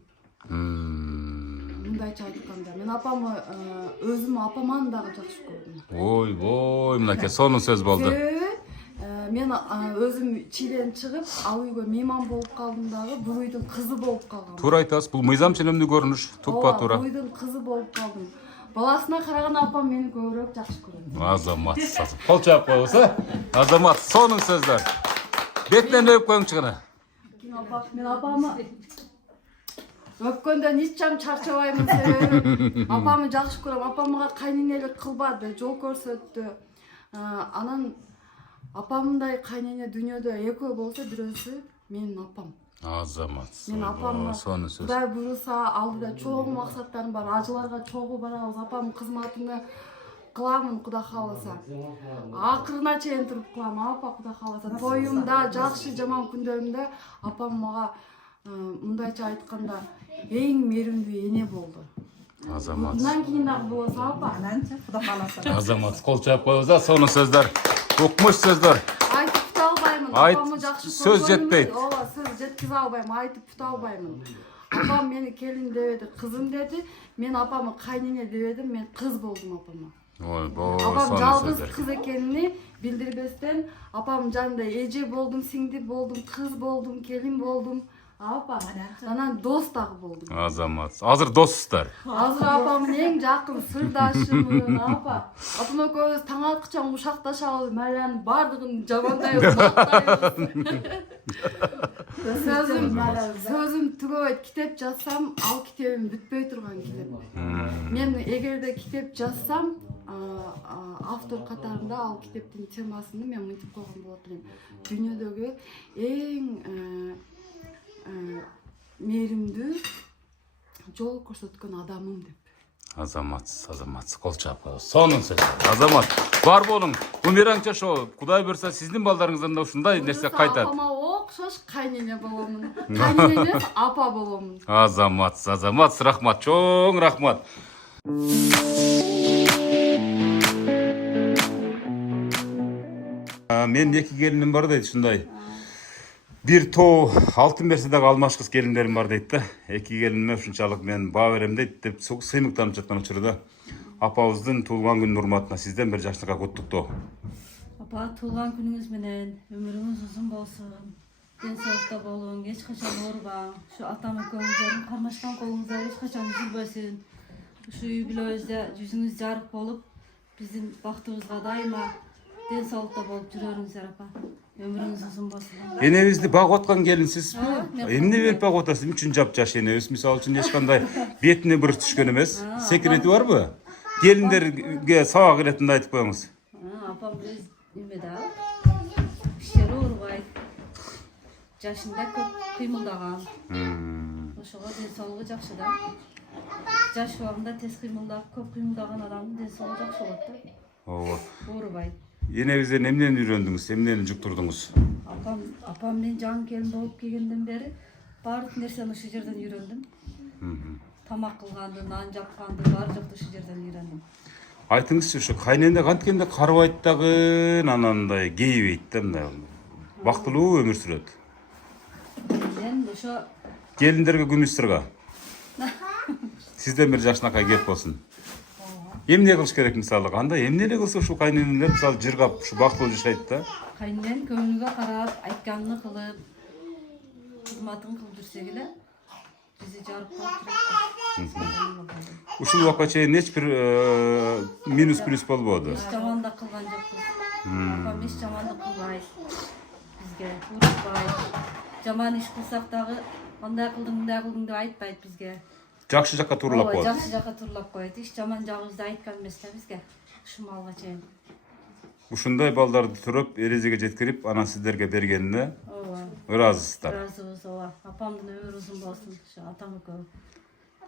Мындайча айтканда, мен апамы өзүм апаман дагы жакшы көрдүм. Ой, мынакей сонун сөз болду. Мен өзүм Чилен чыгып, ал үйгө мейман болуп калдым дагы, бул үйдүн кызы болуп калгам. Туура айтасыз, бул мыйзам ченемдүү көрүнүш, туппа туура. Бул үйдүн кызы болуп калдым. Баласына караганда апам мени көбүрөөк жакшы көрөт. Азамат, кол чаап коебуз, Азамат, сонун сөздөр. Бетинен өп коюңчу гана. Мен апамы өпкөндөн эч жам чарчабаймын, себеби апамды жакшы көрөм. Апам мага кайненелик кылбады, жол көрсөттү. Анан апамдай кайнене дүйнөдө экөө болсо, бирөөсү менин апам. Азамат, Мен апамды сонун сөз. Кудай буйруса, алдыда чогуу максаттарым бар. Ажыларга чогуу барабыз. Апамдын кызматыны кыламын, Кудай кааласа. Акырына чейин туруп кылам, апа, Кудай кааласа. Тоюмда, жакшы жаман күндөрүмдө апам мага мындайча айтканда эң мээримдүү эне болду. Азамат. Мындан кийин дагы болсо, апа. Ананча Кудай кааласа. Азамат, кол чаап коебуз, сонун сөздөр. Укмуш сөздөр. Айтып бута албаймын. Апамды жакшы көргөнүмө, сөз жетпейт. Ооба, сөз жеткизе албайм, айтып бута албаймын. Апам мени келин дебеди, кызым деди. Мен апамы кайнене дебедим, мен кыз болдум апама. Апам Сонун жалгыз сөздөр. кыз экенини билдирбестен, апам жанында эже болдум, сиңди болдум, кыз болдум, келин болдум. Апа, анан дос дагы болдум. Азамат, азыр доссуздар. Азыр апамдын эң жакын сырдашымын, апа. Апам экөөбүз таң аткыча ушакташабыз, Мариянын бардыгын жамандайбыз, мактайбыз. Сөзүм түгөбөйт, китеп жазсам, ал китебим бүтпөй турган китеп. Мен эгерде китеп жазсам, автор катарында ал китептин темасыны мен мынтип койгон болот элем. Дүйнөдөгү эң мээримдүү жол көрсөткөн адамым деп. Азамат, кол чаап коебуз. Сонун сөз. Азамат, бар болуң. Умираңча ошо Кудай буйруса сиздин балдарыңыздан да ушундай нерсе кайтат. Апама окшош кайнене боломун. Кайнене эмес, апа боломун. Азамат, рахмат, чоң рахмат. Мен 2 келиним бар дейт, ушундай. Bir тоо алтын берсе дагы алмашкыс келиндерим бар дейт да. Эки келиниме ушунчалык мен баа берем дейт деп сыймыктанып жаткан учурда апабыздын туулган күнүнүн урматына сизден бир жакшылыкка куттуктоо. Апа, туулган күнүңүз менен өмүрүңүз узун болсун. Ден соолукта болуң, эч качан оорубаң. Ушу атам экөөңүздөрдүн кармашкан колуңуздар эч качан үзүлбөсүн. Ушу үй бүлөбүздө жүзүңүз жарык болуп, биздин бактыбызга дайыма ден соолукта болуп жүрөрүңүздөр апа. Өмүрүңүз узун болсун. Энебизди багып аткан келинсизби? Эмне берип багып атасыз? Эмне үчүн жапжаш энебиз? Мисалы үчүн эч кандай бетине бир түшкөн эмес. Секрети барбы? Келиндерге сабак иретинде айтып коюңуз. Апам биз немеде иштери оорубайт. Жашында көп кыймылдаган. Ошого ден соолугу жакшы да. Жаш убагында тез кыймылдап, көп кыймылдаган адамдын ден соолугу жакшы болот да. Ооба. Оорубайт. Энебизден эмнени үйрөндүңүз? Эмнени жуктурдуңуз? Апам мен жаңы келин болуп келгенден бери баардык нерсени ушул жерден үйрөндүм. Тамак кылганды, нан жапканды баары жокты ушул жерден үйрөндүм. Айтыңызчы, ушу кайнене канткенде карыбайт дагы, анандай кейбейт да, мындай бактылуу өмүр сүрөт. Мен ошо Келиндерге күмүс сырга. Сизден бир жакшынакай кеп болсун. Эмне кылыш керек мисалы? Кандай эмнеле кылса ушул кайненелер мисалы жыргап ушу бактылуу жашайт да? кайнен көңүлгө карап, айтканын кылып, кызматын кылып жүрсек эле бизи жарык кылып жүрөт. Ушул убакка чейин эч бир минус плюс болбоду. Эч жамандык кылган жокпуз. Апам эч жамандык кылбайт. Бизге урушпайт. Жаман иш кылсак дагы андай кылдың, мындай кылдың деп айтпайт бизге. Жакшы жакка тууралап коет. Жакшы жакка тууралап коет. Эч жаман жагыбызды айткан эмес да бизге. Ушул малга чейин. Ушундай балдарды төрөп, эрезеге жеткирип, анан сиздерге бергенине ыраазысыздар. Ыраазыбыз, ооба. Апамдын өмүрү узун болсун. Ушу атам экөө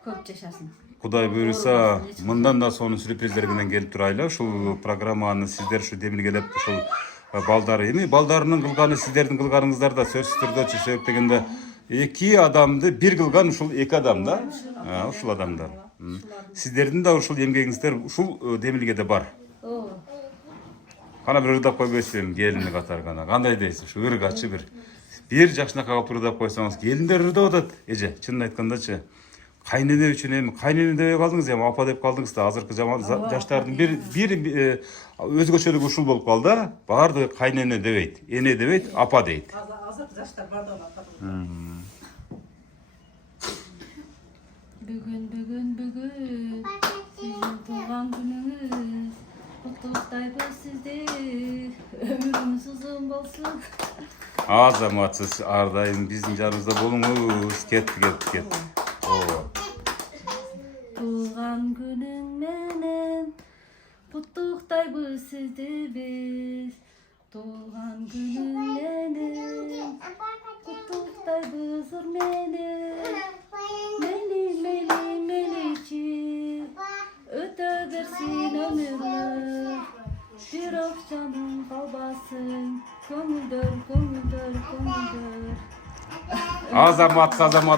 көп жашасын. Кудай буйруса, мындан да сонун сюрприздер менен келип турайлы. Ушул программаны сиздер ушу демилгелеп, ушул балдары эми балдарынын кылганы сиздердин кылганыңыздар да сөзсүз түрдө себеп дегенде эки адамды бир кылган ушул эки адам да. Ушул адамдар. Сиздердин да ушул эмгегиңиздер ушул демилгеде бар. Ооба. Кана бир ырдап койбойсузбу келини катаргана. Кандай дейсиз? Ушу ыргачы бир жакшынакай кылып ырдап койсоңуз, келиндер ырдап атат. Эже, чынын айткандачы. Кайнене үчүн эми кайнене дебей калдыңыз, эми апа деп калдыңыз да. Азыркы жаштардын бир өзгөчөлүгү ушул болуп калды да. Баардыгы кайнене дебейт, эне дебейт, апа дейт. Азыркы жаштар бардыгы апа. Бүгүн сиздин туулган күнүңүз. Куттуктайбыз сизди. Өмүрүңүз узун болсун. Азаматсыз ар дайым биздин жаныбызда болуңуз. Кетти. Ооба. Туулган күнүң менен куттуктайбыз сизди биз. Туулган күнүң менен куттуктайбыз ыр менен. Меличи өтө берсин өмүрүң. Бирок жаның калбасын. Көңүлдөр. Азамат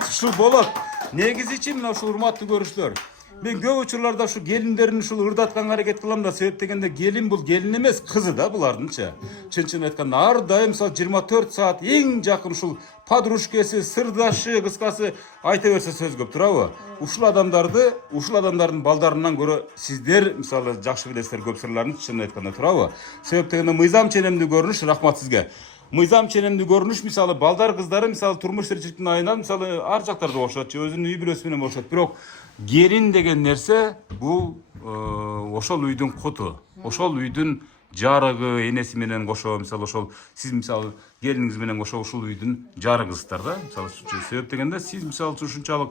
ушул болот. Негизичи мына ушул урматтуу көрүүчүлөр. Мен көп учурларда ушу келиндерин ушул ырдатканга аракет кылам да, себеп дегенде келин бул келин эмес, кызы да булардынчы. Чын айтканда ар дайым 24 саат эң жакын ушул подружкасы, сырдашы, кыскасы айта берсе сөз көп турабы? Ушул адамдардын балдарынан көрө сиздер мисалы жакшы билесиздер көп сырларын, чын айтканда турабы? Себеп дегенде мыйзам ченемдүү көрүнүш, рахмат сизге. Мыйзам ченемдүү көрүнүш мисалы балдар кыздары мисалы турмуш тиричиликтин айынан мисалы ар жактарда болушат, өзүнүн үй бүлөсү менен болушат. Бирок келин деген нерсе бул ошол үйдүн куту, ошол үйдүн жарыгы, энеси менен кошо мисалы ошол сиз мисалы келиниңиз менен кошо ушул үйдүн жарыгысыздар да. Мисалы себеп дегенде сиз мисалы ушунчалык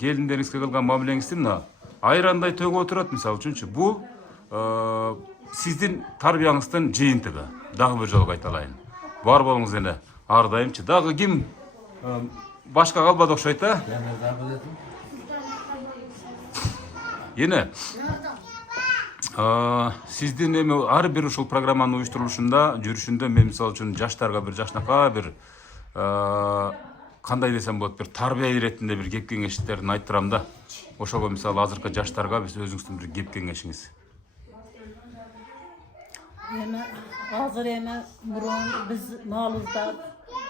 келиндериңизге кылган мамилеңизди мына айрандай төгүп отурат мисалы үчүнчү. Бул сиздин тарбияңыздын жыйынтыгы. Дагы бир жолу кайталайын. Бар болуңуз эне. Ар дайымчы. Дагы ким башка калбады окшойт да? Эне. Сиздин эми ар бир ушул программанын уюштурулушунда, жүрүшүндө мен мисалы үчүн жаштарга бир жакшынакай бир кандай десем болот, бир тарбия иретинде бир кеп кеңештерин айттырам да. Ошого мисалы азыркы жаштарга биз өзүңүздүн бир кеп кеңешиңиз. Азыр эми мурун биз маалыбызда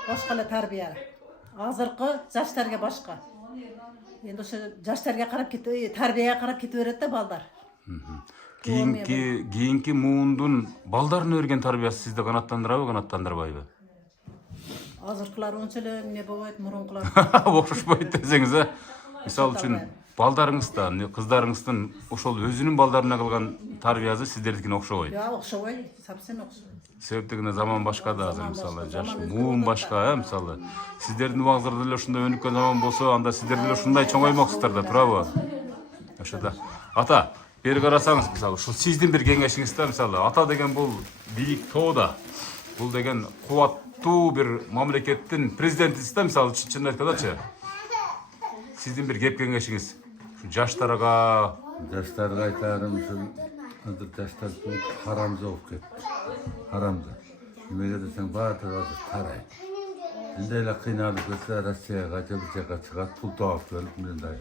başka ele tarbiye. Azırkı yaşlarga başka. Endi o'sha yoshlarga qarab tarbiyeye qarab ketaveradi da balдар. Kийинки муундун балдарын өрген тарбиясы сизди канаттандырабы, канаттандырбайбы? Азыркылар онча эле эмне болбойт, мурункулар. Окшошпойт десеңиз, мисалы үчүн балдарыңыздан, кыздарыңыздын ошол өзүнүн балдарына кылган тарбиясы сиздердикине окшобойт. Ya окшобойт, совсем окшобойт. Себептигине заман башка да азыр мисалы, жаш муун башка, мисалы. Сиздердин убагыңыздарда деле ушундай өнүккөн заман болсо, анда сиздер деле ушундай чоңоймоксуздар да, туурабы? Ошода. Ата, бери карасаңыз, мисалы, ушул сиздин бир кеңешиңиз да, мисалы, ата деген бул бийик тоода. Бул деген кубаттуу бир мамлекеттин президентисиз да, мисалы, чын айткандачы. Сиздин бир кеп кеңешиңиз. Ушу жаштарга айтарым ушул азыр жаштар харамза болуп кетти. Харамза. Немеге десең баатыр азыр тарайт. Эндей эле кыйналып кетсе Россияга же бир жака чыгат, пул тооп келип мындай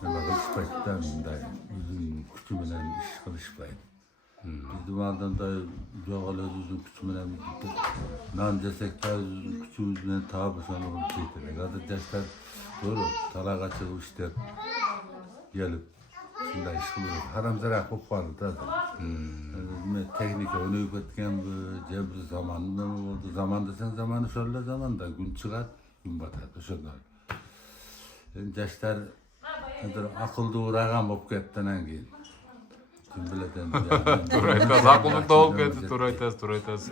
неме кылышпайт да, мындай өзүнүн күчү менен иш кылышпайт. Биздин алдында жок эле өзүбүздүн күчү менен нан жесек да өзүбүздүн күчүбүз менен таап ошону жейт элек. Азыр жаштар талаага чыгып иштеп келип ушундай иш кылып харамзараак болуп калды да. Техника өнүгүп кеткенби, же бир заман неме болду? Заман десең заман ошол эле заманда күн чыгат, күн батат ошондой. Жаштар акылдуураак болуп кетти анан кийин. Ким билет энди. Туура айтасыз, акылдуу да болуп кетти, туура айтасыз.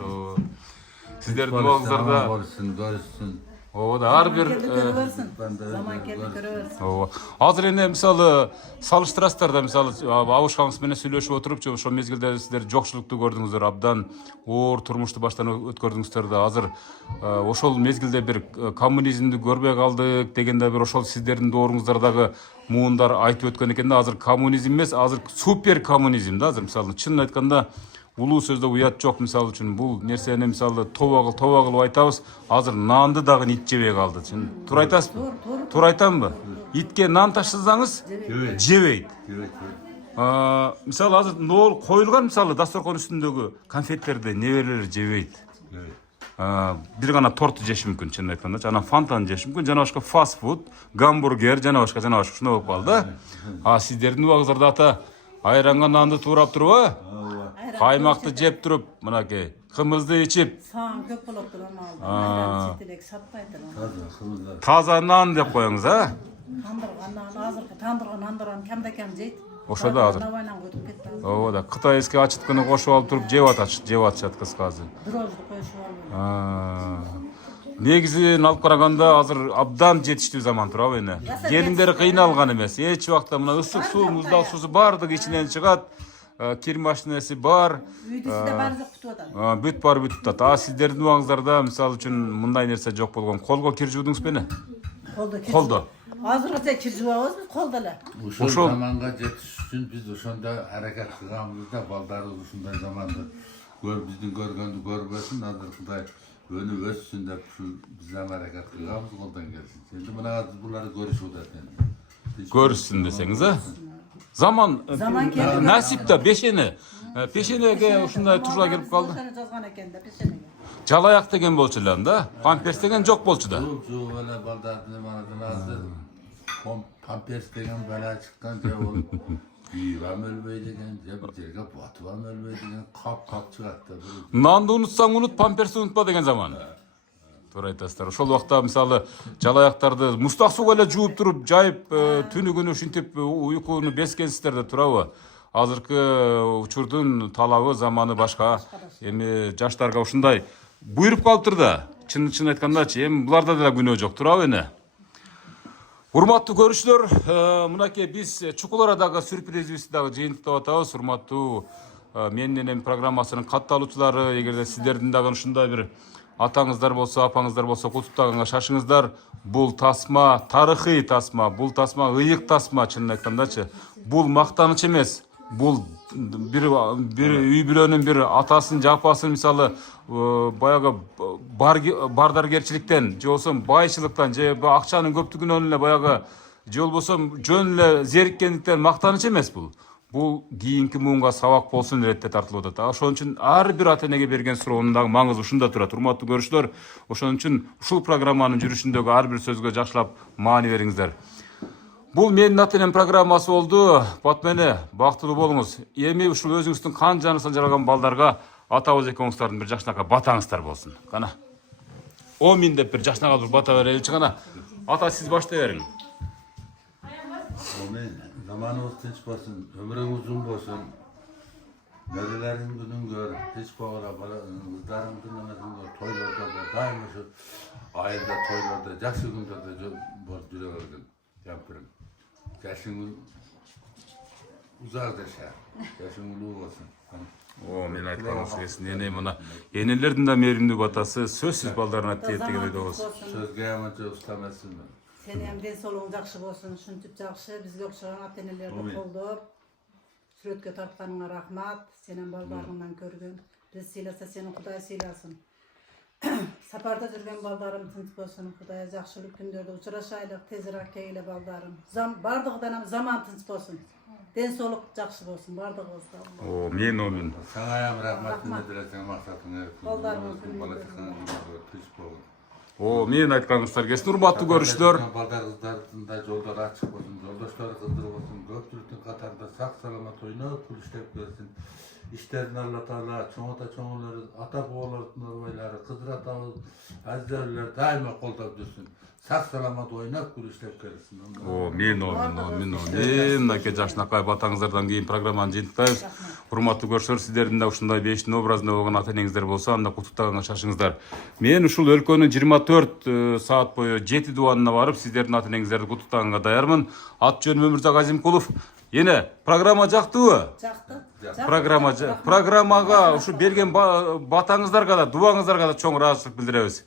Сиздердин убагыңыздарда көрүшсүн. Ооба, ар бир Zaman keldi көрөбүрсүн. ооба. Азыр эне мисалы салыштырасыздар да, мисалы абышкаңыз менен сүйлөшүп отуруп, ошол мезгилде сиздер жокчулукту көрдүңүздөр, абдан оор турмушту баштан өткөрдүңүздөр да. Азыр ошол мезгилде бир коммунизмди көрбөй калдык дегенде бир ошол сиздердин дооруңуздардагы муундар айтып өткөн экен да. Азыр коммунизм эмес, азыр супер коммунизм да. Азыр мисалы чынын айтканда улуу сөздө уят жок, мисалы үчүн бул нерсени мисалы тоба кылып айтабыз. Азыр нанды дагы ит жебей калды. Туура айтасызбы? Туура айтамбы? Итке нан таштасаңыз жебейт. Мисалы азыр нол коюлган, мисалы дасторкон үстүндөгү конфеттерди неберелер жебейт. Бир гана торту жеш мүмкүн, чынын айтканда, жана фантаны жеш мүмкүн, жана башка фастфуд, гамбургер, жана башка ушундай болуп калды. Сиздердин убагыңыздарда ата айранга нанды туурап турбу? Каймакты жеп туруп, мынакей, кымызды ичип, Саң көп болот турам четелек сатпайт. таза нан деп коюңуз, Тандырган нан, азыркы тандырган нандырган кемде-кем жейт. Ошода азыр. Навайнан көтүп кетти. Ооба да, кытайский ачыткыны кошуп алып туруп жеп атышат кызга азыр. Дрожжу коюшуп алып. Негизин алып караганда азыр абдан жетиштүү заман турабы эне. Келиндер кыйналган эмес. Эч убакта мына ысык суу, муздак суусу бардыгы ичинен чыгат. Кир машинеси бар. Үйдүсү да баары күтүп атат. Бүт бар бүтүп атат. Сиздердин убагыңыздарда мисалы үчүн мындай нерсе жок болгон. Колго кир жуудуңузбу эне? Колдо. Азыркыча кир жуабыз биз колдо эле. Ушул заманга жетиш үчүн биз ошондо аракет кылганбыз да, балдарыбыз ушундай заманды биздин көргөндү көрбөсүн, азыркыдай өнүп өссүн деп ушул биз аракет кылганбыз, колдон келсин. Эndi мына буларды көрүшүп атат энд. Көрүшсүн десеңиз, Zaman nasip da Пешенеге ушундай тужга келип калды. Жазган экен да пешенеге. Жалаяк деген болчу эле да. Памперс деген жок болчу да. Жок эле балдардын манадан азыр памперс деген бала чыккан же ол бийбам өлбөй деген, же бир жерге батыбам өлбөй деген кап чыгат да. Нанды унутсаң унут, памперсти унутпа деген заман. Туура айтасыздар. Ошол убакта мисалы жалаяктарды мустак суга эле жууп туруп, жайып, түнү күнү ушинтип уйкуну бескенсиздер да, туурабы? Азыркы учурдун талабы, заманы башка. Эми жаштарга ушундай буйруп калыптыр да. Чын айткандачы, эми буларда да күнөө жок, туурабы эне? Урматтуу көрүүчүлөр, мынакей биз Чукуларадагы сюрпризибизди дагы жыйынтыктап атабыз. Урматтуу менин программасынын катталуучулары, эгерде сиздердин дагы ушундай бир атаңыздар болсо, апаңыздар болсо, кутуптаганга шашыңыздар. Бул тасма тарыхый тасма, бул тасма ыйык тасма, чынын айткандачы. Бул мактаныч эмес. Бул бир үй бүлөнүн бир атасын, апасын мисалы баягы бардаргерчиликтен, же болбосо байчылыктан, же акчанын көптүгүнөн эле баягы, же болбосо жөн эле зериккендиктен мактаныч эмес бул. бул кийинки муунга сабак болсун иретте тартылып атат. Ошон үчүн ар бир ата энеге берген суроонун дагы маңызы ушунда турат. Урматтуу көрүүчүлөр, ошон үчүн ушул программанын жүрүшүндөгү ар бир сөзгө жакшылап маани бериңиздер. Бул менин ата энем программасы болду. Батмени, бактылуу болуңуз. Эми ушул өзүңүздүн кан жанысынан жаралган балдарга атабыз экөөңүздөрдүн бир жашынакай батаңыздар болсун. Кана. 10 миң деп бир жашынакай бир бата береличи кана. Ата сиз баштай бериң. Amin. Zamanımız tinç olsun, ömrün uzun olsun. Nerelerin günün gör, hiç bağıra bala, kızların dinlemezin gör, toylarda da, daima şu ayında toylarda, jakşı günlerde bor jüre bergin, yapırım. Yaşın uzak yaşa, yaşın ulu olsun. О, мен айтканым сөзсүн. Эне мына энелердин да мээримдүү батасы сөзсүз балдарына тиет деген ойдо болсун. Sözge yamanca ustamasın ben. Sen hem den soluğun jakşı bolsun, şuntup jakşı, bizge okşagan ata enelerdi koldop, süretke tartkanыңa rahmat, senen baldarыңdan körgün. Biz siylasa seni Kuday siylasın. Saparda жүрген балдарым тынч болсун, Кудайга жакшылык күндөрдө учурашайлык, тезирээк келе балдарым. Бардыгынан заман тынч болсун. Den soluk жакшы болсун бардыгыбызга. О, мен omин. Sana ayam rahmatını dilesen maksatını Baldarımız tüş bolun. О, мен айтканыңыздар келсин, урматтуу көрүүчүлөр. Балдар кыздардын да жолдору ачык болсун, жолдоштору кыздыр болсун, көпчүлүктүн катарында сак саламат ойноп пул иштеп келсин. İşlerin Allah Teala, çoğunları, ata boğalarının orbayları, kızır atamız, azizlerler daima kolda dursun. Sağ salamat oynap kur işlep gelsin. О, мен мынакей жашынакай батаңыздардан кийин программаны жыйынтыктайбыз. Урматтуу көрүүчүлөр, сиздердин да ушундай бештин образында болгон ата энеңиздер болсо, анда куттуктаганга шашыңыздар. Мен ушул өлкөнүн 24 саат бою 7 дубанына барып, сиздердин ата энеңиздерди куттуктаганга даярмын. Ат жөнүм Өмүрзак Азимкулов. Эне, программа жактыбы? Жакты. Программага ушу берген батаңыздарга да, дубаңыздарга да чоң ыраазычылык билдиребиз.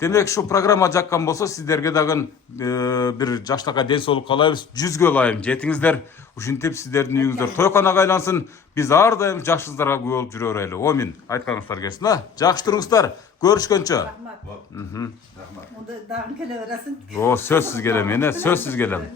Демек ушу программа жаккан болсо, сиздерге дагы бир жаштакай ден соолук каалайбыз. 100гө ылайым жетиңиздер. Ушинтип сиздердин үйүңүздөр тойканага айлансын. Биз ар дайым жакшыңыздарга күбө болуп жүрө берели. Амин. Айтканыңыздар келсин, а? Жакшы туруңуздар. Көрүшкөнчө. Рахмат. Мында дагы келе бересиң. О, сөзсүз келем, эне, сөзсүз келем.